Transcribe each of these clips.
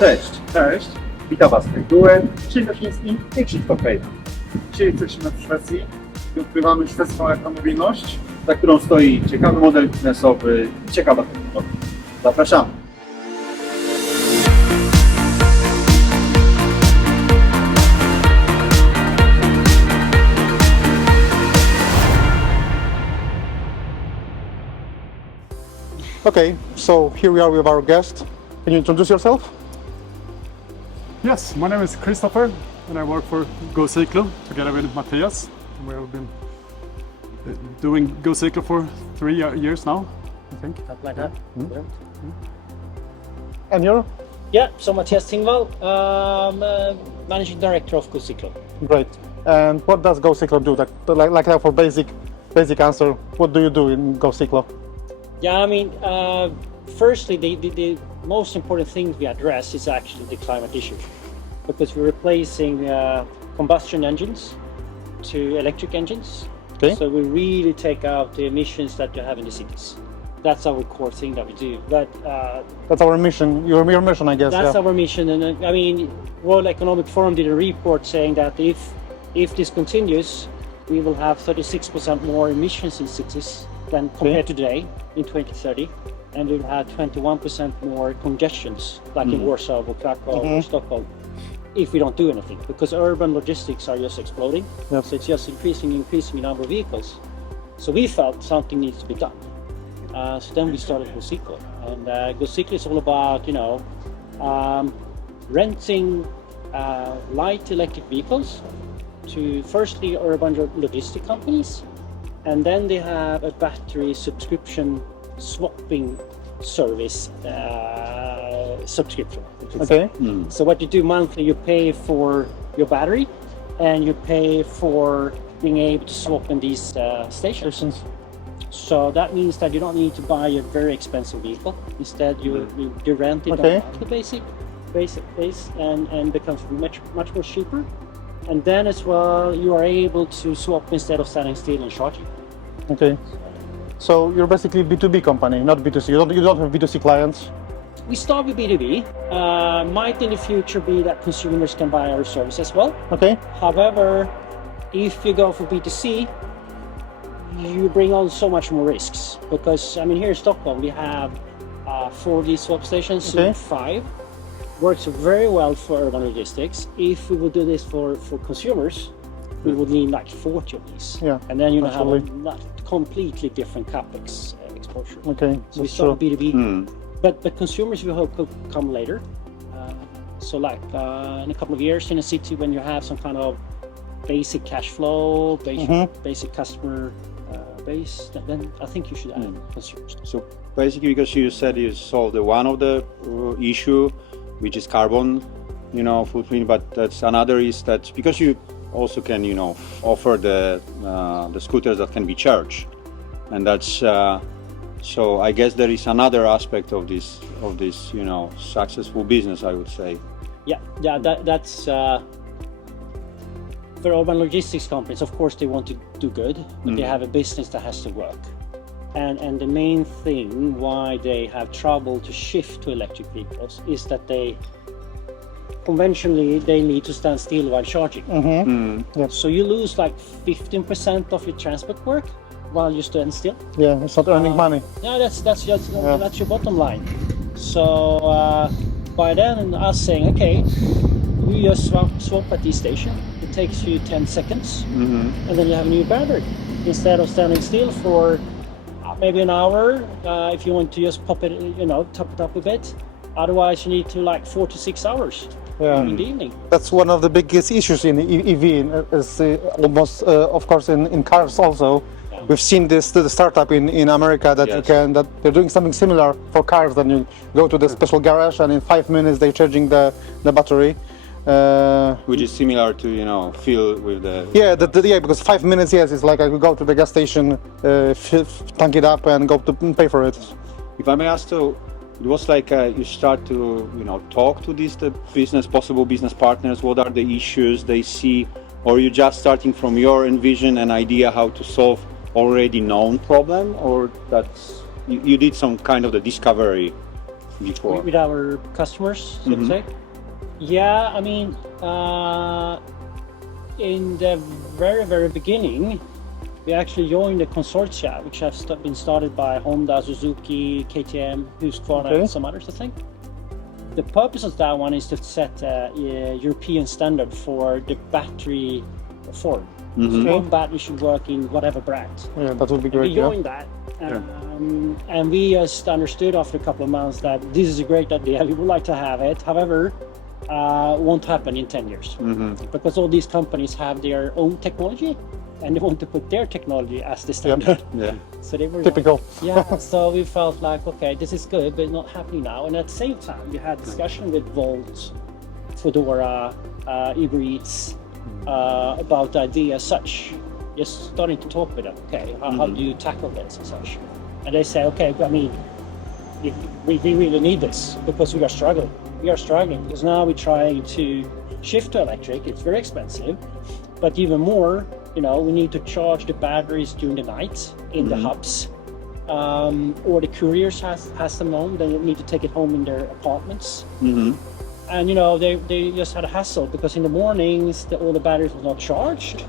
Cześć, Cześć, witam Was z reguły Krzysztof Chiński. i Krzysztof Kejna, Dzisiaj jesteśmy w Szwecji i odkrywamy szwedzką elektromobilność. za którą stoi ciekawy model biznesowy i ciekawa technologia. Zapraszamy! Okay, so here we are with our guest. Can you introduce yourself? Yes, my name is Christopher and I work for GoCyclo together with Matthias. We have been doing GoCyclo for 3 years now, I think. Something like that. Yeah. And you're? Yeah, so Matthias Tingvall, Managing Director of GoCyclo. Great. And what does GoCyclo do? Like for basic answer, what do you do in GoCyclo? Yeah, I mean, firstly, the most important thing we address is actually the climate issue, because we're replacing combustion engines to electric engines. Okay. So we really take out the emissions that you have in the cities. That's our core thing that we do. But That's our mission, your mission, I guess. that's yeah. our mission. And I mean, World Economic Forum did a report saying that if this continues, we will have 36% more emissions in cities than compared to today in 2030, and we'll have 21% more congestions, like in Warsaw or Krakow or Stockholm, if we don't do anything, because urban logistics are just exploding. Yep. So it's just increasing the number of vehicles. So we felt something needs to be done. So then we started GoCyclo, and GoCyclo is all about renting light electric vehicles to firstly urban logistic companies, and then they have a battery subscription swapping service subscription. Okay. So what you do monthly, you pay for your battery and you pay for being able to swap in these stations. So that means that you don't need to buy a very expensive vehicle. Instead, you rent it Okay. on the basic base and becomes much more cheaper. And then as well, you are able to swap instead of standing still and charging. Okay. So you're basically B2B company, not B2C. You don't have B2C clients. We start with B2B. Might in the future be that consumers can buy our service as well. Okay. However, if you go for B2C, you bring on so much more risks, because I mean, here in Stockholm we have 4 of these swap stations, Okay. 5. Works very well for urban logistics. If we would do this for consumers, we would need like 40 of these. Yeah, And then you have a absolutely. completely different capex exposure. Okay. So we that's start true. with B2B, but consumers we hope will come later. So like in a couple of years in a city, when you have some kind of basic cash flow, basic customer base, then I think you should add consumers. So basically, because you said you solved one of the issue, which is carbon, footprint, but that's another is that because you also can, offer the scooters that can be charged, and that's so I guess there is another aspect of this successful business, I would say. Yeah, that's for urban logistics companies. Of course, they want to do good, but they have a business that has to work. And the main thing why they have trouble to shift to electric vehicles is that conventionally they need to stand still while charging. Yep. So you lose like 15% of your transport work while you stand still. Yeah, it's not earning money. Yeah, that's your bottom line. So by then us saying, okay, you just swap at this station. It takes you 10 seconds, and then you have a new battery instead of standing still for maybe an hour. If you want to just pop it, top it up a bit. Otherwise, you need to like 4 to 6 hours in the evening. That's one of the biggest issues in EV, is almost, of course, in cars also. Yeah. We've seen the startup in America that that they're doing something similar for cars. Then you go to the special garage, and in 5 minutes they're charging the battery. Which is similar to fill with the Yeah, because 5 minutes, yes, it's like I could go to the gas station, tank it up, and go to pay for it. If I may ask, so it was like you start to talk to these possible business partners. What are the issues they see, or you just starting from your envision and idea how to solve already known problem, or that's you did some kind of the discovery before? with our customers, so to say. Yeah, I mean, in the very beginning, we actually joined a consortia which has been started by Honda, Suzuki, KTM, Husqvarna, and some others, I think. The purpose of that one is to set a European standard for the battery form. So one battery should work in whatever brand. Yeah, that would be We great. Yeah. joined that, and we just understood after a couple of months that this is a great idea. We would like to have it. However, won't happen in 10 years because all these companies have their own technology, and they want to put their technology as the standard. Yeah. So they were Typical. yeah. So we felt like, okay, this is good, but it's not happening now. And at the same time, we had discussion with Volt, Fedora, Uber Eats about the idea as such. Just starting to talk with them. Okay, how do you tackle this and such? And they say, okay, I mean, we really need this because we are struggling. We are struggling because now we're trying to shift to electric. It's very expensive, but even more, you know, we need to charge the batteries during the night in the hubs, or the couriers has them on. They need to take it home in their apartments. And you know, they just had a hassle because in the mornings all the batteries were not charged,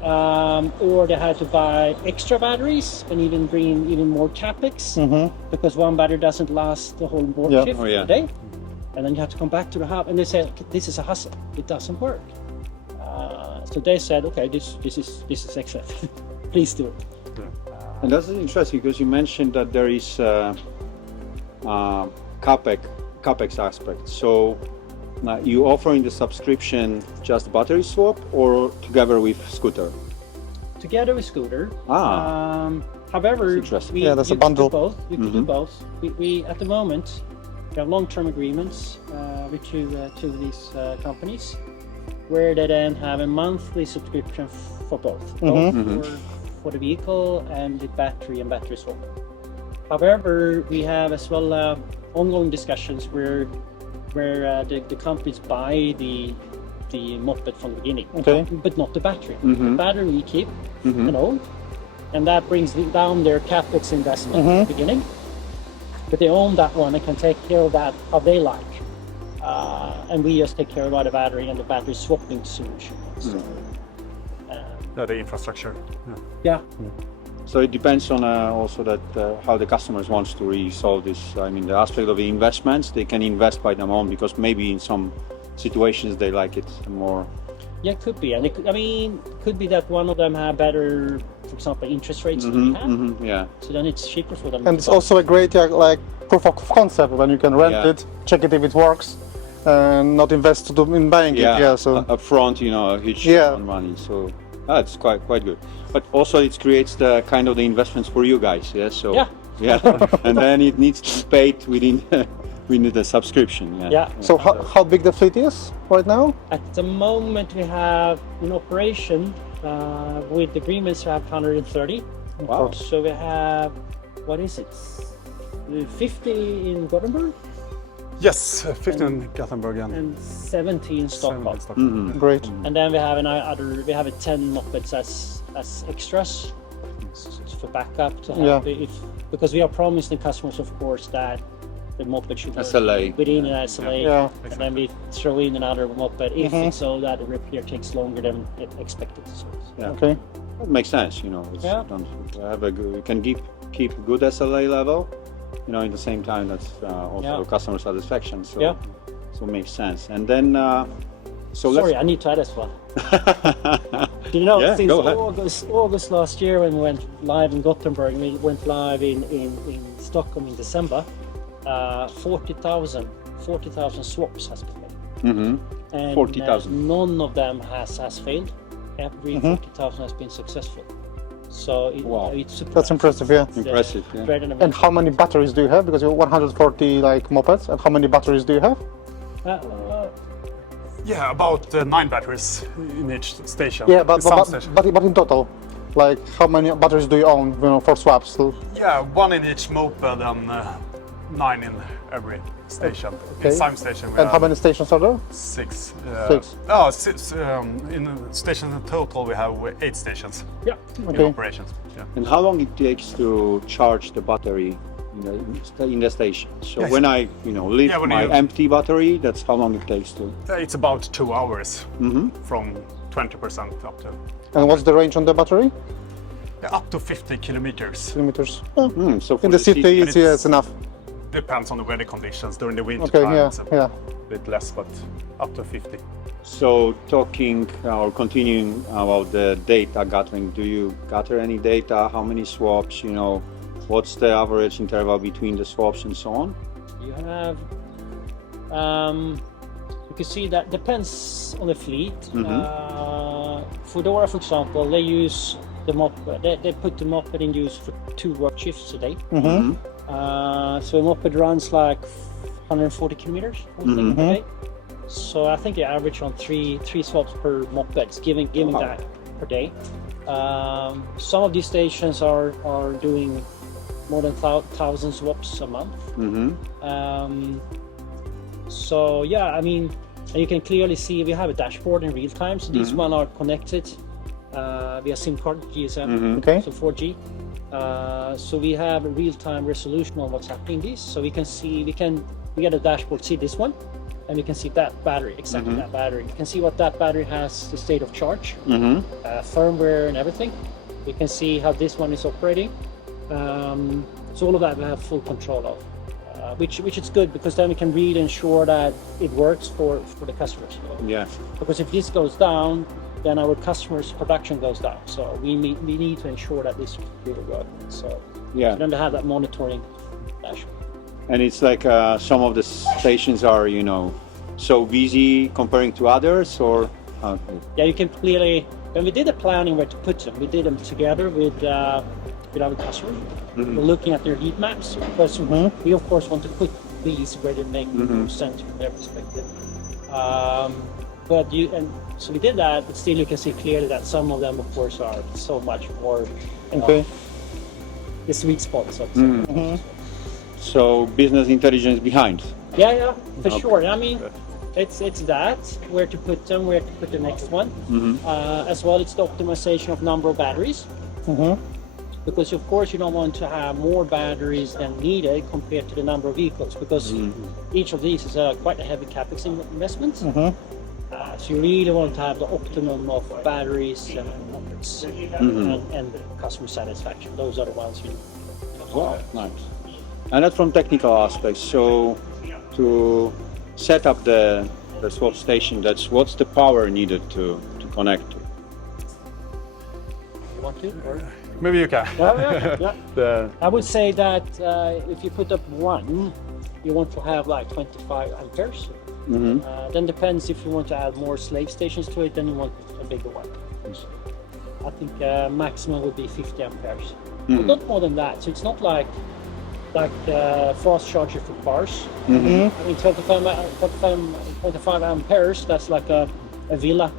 or they had to buy extra batteries and even bring in even more capex because one battery doesn't last the whole board shift for the day. And then you have to come back to the hub, and they said this is a hassle. It doesn't work. So they said, okay, this is excellent. Please do it. And that's interesting because you mentioned that there is capex aspect. So you offer in the subscription just battery swap or together with scooter? Together with scooter. That's However, interesting. That's a bundle. Do both. We can do both. We at the moment we have long-term agreements with two of these companies, where they then have a monthly subscription for both for the vehicle and the battery and battery swap. However, we have as well ongoing discussions where the companies buy the moped from the beginning, but not the battery. The battery we keep and own, and that brings down their capex investment at the beginning. But they own that one and can take care of that how they like. And we just take care of the battery and the battery swapping solution. So, The infrastructure. yeah. So it depends on also that how the customers wants to resolve this. I mean, the aspect of the investments, they can invest by their own because maybe in some situations they like it more. Yeah, it could be. And it could be that one of them have better, for example, interest rates than we have. Yeah. So then it's cheaper for them. And it's also a great like proof of concept when you can rent it, check it if it works, and not invest in buying it. Yeah, so up front, you know, a huge amount of money. So that's quite good. But also it creates the kind of the investments for you guys. Yeah. So and then it needs to be paid within the subscription. Yeah. So how big the fleet is right now? At the moment, we have in operation with agreements we have 130. Wow. So we have, what is it? 50 in Gothenburg Yes, 15 Gothenburg and 70 in Stockholm. Great. And then we have we have 10 mopeds as extras for backup to help because we are promising customers, of course, that the moped should work SLA. within an SLA. Yeah. And then we throw in another moped if it's so that the repair takes longer than expected. Yeah. Okay. That makes sense, you know. It's you can keep good SLA level, you know, in the same time that's also customer satisfaction. So so it makes sense. And then sorry, I need to add as well. You know, since August last year when we went live in Gothenburg, we went live in Stockholm in December. 40,000 swaps has been made. And 40,000. None of them has failed. Every 40,000 has been successful. So it's That's impressive. Yeah. Impressive. Yeah. And how many batteries do you have? Because you have 140 like mopeds. And how many batteries do you have? Yeah, about 9 batteries in each station. Yeah, but in total, like how many batteries do you own? You know, for swaps. Yeah, 1 in each moped and 9 in every station. In some station we and how many stations are there? 6. 6. Oh, 6. In stations in total we have 8 stations. Yeah. In operations. Yeah. And how long it takes to charge the battery in the station. So Yes. when I lift Yeah, when my you- empty battery, that's how long it takes to. It's about 2 hours Mm-hmm. from 20% up to And what's the range on the battery? up to 50 kilometers. Kilometers. So for In the city, and it's enough. Depends on the weather conditions. During the winter Okay, time, yeah, it's a yeah. bit less, but up to 50. So talking or continuing about the data gathering, do you gather any data? How many swaps? What's the average interval between the swaps and so on? You have, you can see that depends on the fleet. Foodora, for example, they use the moped. They put the moped in use for 2 work shifts a day. So a moped runs like 140 kilometers I think, per day. So I think they average on three swaps per moped, giving that per day. Some of these stations are doing more than 1,000 swaps a month. So yeah, I mean, you can clearly see we have a dashboard in real time. So these one are connected via SIM card, GSM, Okay. so 4G. So we have a real-time resolution on what's happening in these. So we can see, we get a dashboard, see this one, and we can see that battery, exactly that battery. You can see what that battery has, the state of charge, firmware and everything. We can see how this one is operating. So all of that we have full control of, which is good because then we can really ensure that it works for the customers. Yeah. Because if this goes down, then our customers' production goes down. So we need to ensure that this really works. So Yeah. then to have that monitoring dashboard. And it's like some of the stations are, so busy comparing to others, or Yeah, you can clearly. When we did the planning where to put them, we did them together with our customers. We're looking at their heat maps because we of course want to put these where they make the most sense from their perspective. So we did that, but still you can see clearly that some of them, of course, are so much more Okay. the sweet spot. So, to say. so business intelligence behind. Yeah, for sure. I mean, it's that where to put them, where to put the next one. As well, it's the optimization of number of batteries. Because of course you don't want to have more batteries than needed compared to the number of vehicles, because each of these is quite a heavy capex investment. So you really want to have the optimum of batteries and numbers and customer satisfaction. Those are the ones you need. Wow, nice. And that's from technical aspects. So to set up the swap station, what's the power needed to connect to? You want to? Or? Maybe you can. Yeah. I would say that if you put up one, you want to have like 25 amperes. Then depends if you want to add more slave stations to it, then you want a bigger one. I think maximum would be 50 amperes. But not more than that. So it's not like fast charger for cars. I mean 25 amperes, that's like a villa.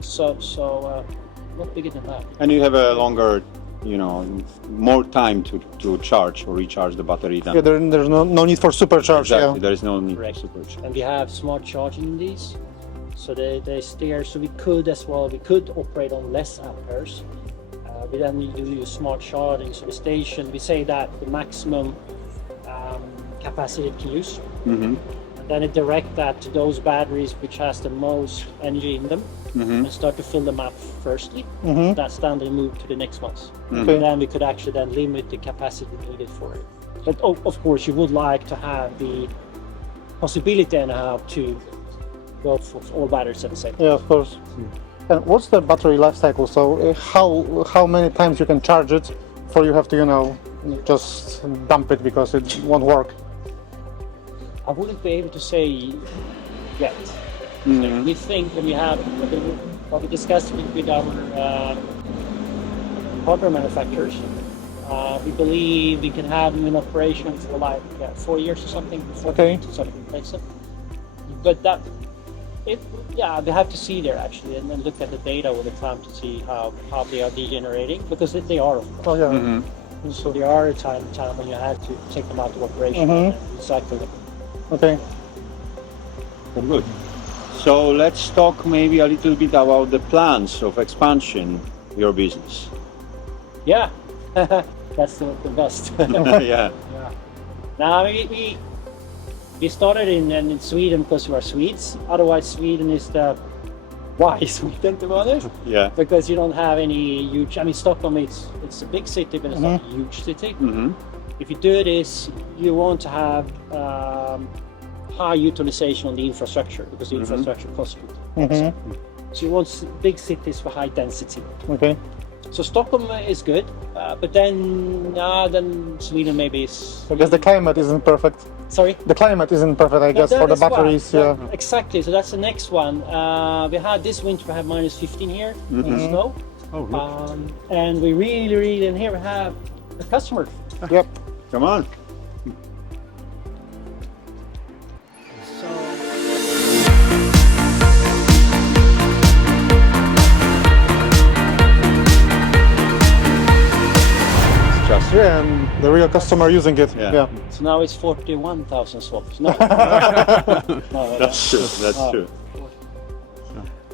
So not bigger than that. And you have a longer, more time to charge or recharge the battery than. Yeah, there's no need for supercharge. Exactly, Yeah. there is no need Correct. for supercharge. And we have smart charging in these, so they steer. So we could operate on less amperes. We then need to use smart charging. So the station, we say that the maximum capacity it can use, and then it direct that to those batteries which has the most energy in them, and start to fill them up firstly. That's then they move to the next ones. And then we could actually then limit the capacity needed for it. But of course, you would like to have the possibility anyhow to go for all batteries at the same time. Yeah, of course. And what's the battery life cycle? So how many times you can charge it before you have to, just dump it because it won't work? I wouldn't be able to say yet. So we think, and we have what we discussed with our hardware manufacturers. We believe we can have them in operation for like 4 years or something before Okay. we replace it. But we have to see there actually, and then look at the data with the time to see how they are degenerating, because they are, of course. Oh yeah. So there are a time when you have to take them out of operation and recycle them. Okay. Good. So let's talk maybe a little bit about the plans of expansion your business. Yeah, That's the best. Yeah. Now we started in Sweden because we are Swedes. Otherwise, Sweden is the why Sweden, to be honest. Yeah. Because you don't have any huge. I mean, Stockholm it's a big city, but it's not a huge city. If you do this, you want to have high utilization on the infrastructure because the infrastructure costs good. So you want big cities for high density. Okay. So Stockholm is good, but then Sweden maybe is. I guess the climate isn't perfect. Sorry. The climate isn't perfect, I guess, That for the is why. batteries. Yeah, Yeah. exactly. So that's the next one. We had this winter. We had minus 15 here in snow, Oh, look. and we really in here we have a customer. Yep. Come on. So Just Yeah, and the real customer using it. Yeah. Yeah. so now it's 41,000 swaps. No, no. That's true. That's true.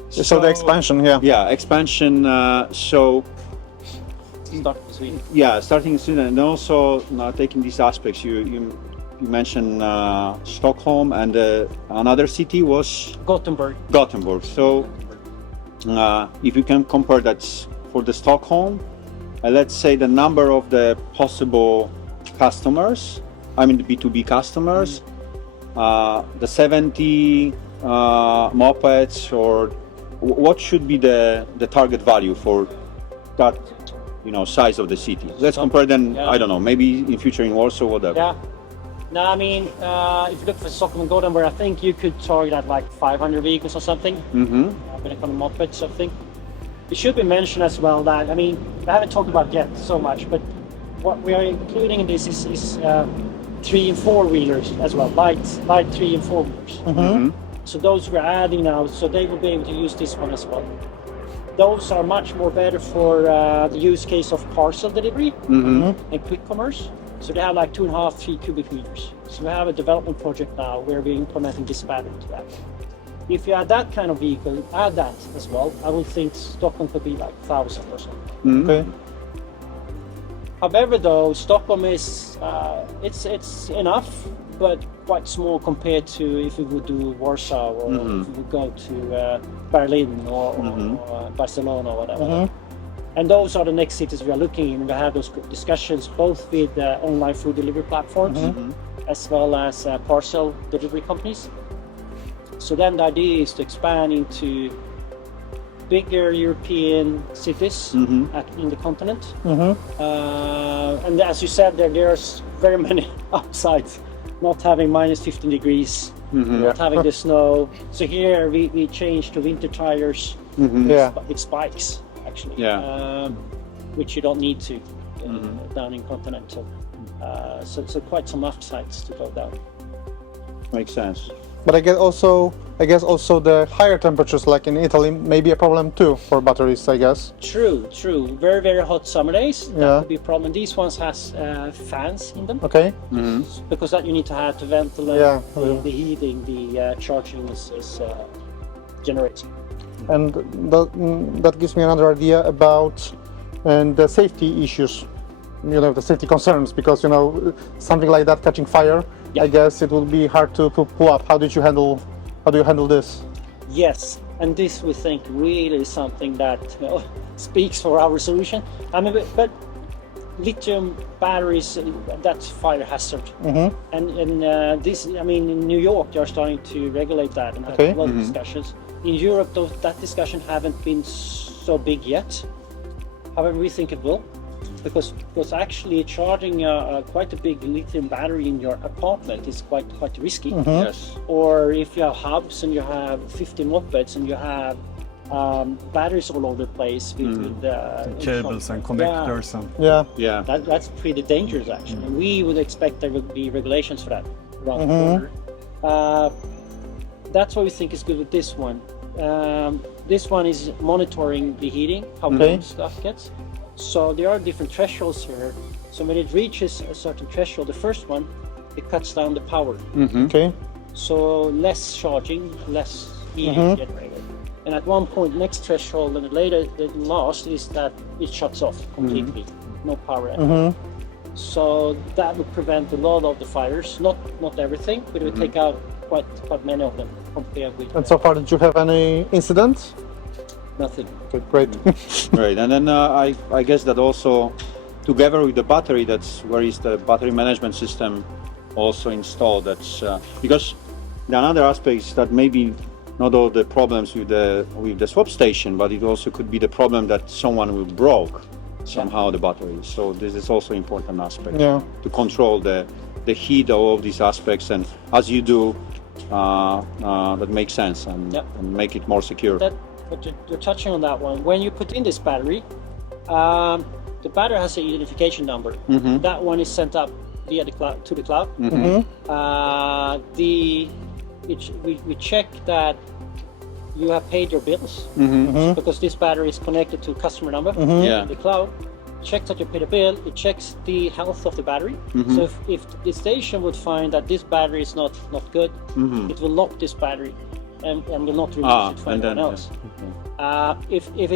So the expansion, yeah. Yeah, expansion. So Start in Sweden. yeah, starting in Sweden and also taking these aspects. You mentioned Stockholm and another city was Gothenburg. Gothenburg. So if you can compare that for the Stockholm, let's say the number of the possible customers, I mean the B2B customers, the 70 mopeds, or what should be the target value for that, size of the city? Let's compare then, Yeah. I don't know, maybe in future in Warsaw, whatever. Yeah. No, I mean, if you look for Stockholm and Gothenburg, I think you could target at like 500 vehicles or something. When it comes to mopeds, I think. It should be mentioned as well that, I mean, I haven't talked about yet so much, but what we are including in this is 3 and 4 wheelers as well, light 3 and 4 wheelers. So those we're adding now, so they will be able to use this one as well. Those are much more better for the use case of parcel delivery and quick commerce. So they have like 2.5, 3 cubic meters. So we have a development project now where we're implementing this battery to that. If you add that kind of vehicle, add that as well, I would think Stockholm could be like 1,000 or something. Okay. However, though, Stockholm is it's enough, but quite small compared to if we would do Warsaw or if we would go to Berlin or Barcelona or whatever. And those are the next cities we are looking in. We have those discussions both with online food delivery platforms as well as parcel delivery companies. So then the idea is to expand into bigger European cities in the continent. And as you said, there's very many upsides. Not having minus 15 degrees, not having the snow. So here we changed to winter tires Yeah. with spikes, actually. Yeah. Which you don't need to down in continental. So quite some upsides to go down. Makes sense. But I guess also the higher temperatures, like in Italy, may be a problem too for batteries, I guess. True. Very, very hot summer days. That Yeah. could be a problem. These ones has fans in them Okay. because that you need to have to ventilate Yeah. the heating, the charging is generating. And that gives me another idea about the safety issues, the safety concerns, because something like that catching fire, Yeah. I guess it will be hard to pull up. How do you handle this? Yes, and this we think really is something that speaks for our solution. I mean, but lithium batteries, that's fire hazard. And this, I mean, in New York, they're starting to regulate that and have Okay. a lot of discussions. In Europe, that discussion haven't been so big yet. However, we think it will, because actually charging quite a big lithium battery in your apartment is quite risky. Yes. Or if you have hubs and you have 50 mopeds and you have batteries all over the place with Cables and connectors and Yeah. Yeah. that's pretty dangerous actually. We would expect there would be regulations for that around the corner. That's what we think is good with this one. This one is monitoring the heating, how cold stuff gets. So there are different thresholds here. So when it reaches a certain threshold, the first one, it cuts down the power. Okay. So less charging, less heating generated. And at one point, next threshold and later the last is that it shuts off completely, no power anymore. So that would prevent a lot of the fires, not everything, but it would take out quite many of them compared with And so far, did you have any incidents? nothing. Okay, great. Right, and then I guess that also together with the battery, that's where is the battery management system also installed. That's because the another aspect is that maybe not all the problems with the swap station, but it also could be the problem that someone will broke somehow the battery. So this is also important aspect to control the heat of all these aspects, and as you do, that makes sense and make it more secure. But you're touching on that one. When you put in this battery, the battery has an identification number. That one is sent up via the cloud to the cloud. We check that you have paid your bills because this battery is connected to customer number. The cloud checks that you paid a bill. It checks the health of the battery. So if the station would find that this battery is not good, it will lock this battery and will not release it for anyone else. If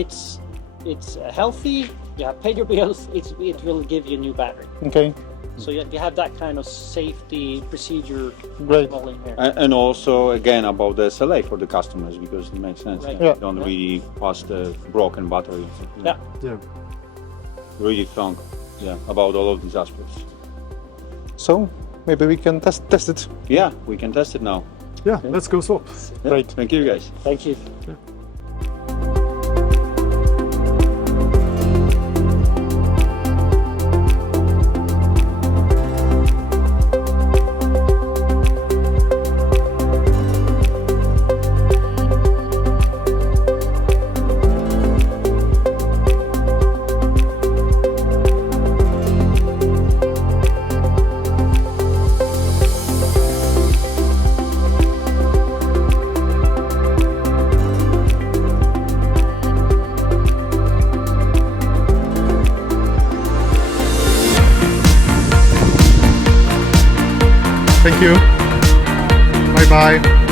it's healthy, you have paid your bills, it will give you a new battery. Okay. So you have that kind of safety procedure Great. all in here. And also again about the SLA for the customers, because it makes sense. Right. You don't really pass the broken battery. Yeah. Really think about all of these aspects. So maybe we can test it. Yeah, we can test it now. Yeah, let's go swap. Yeah. Great. Thank you guys. Thank you. Thank you. Bye bye.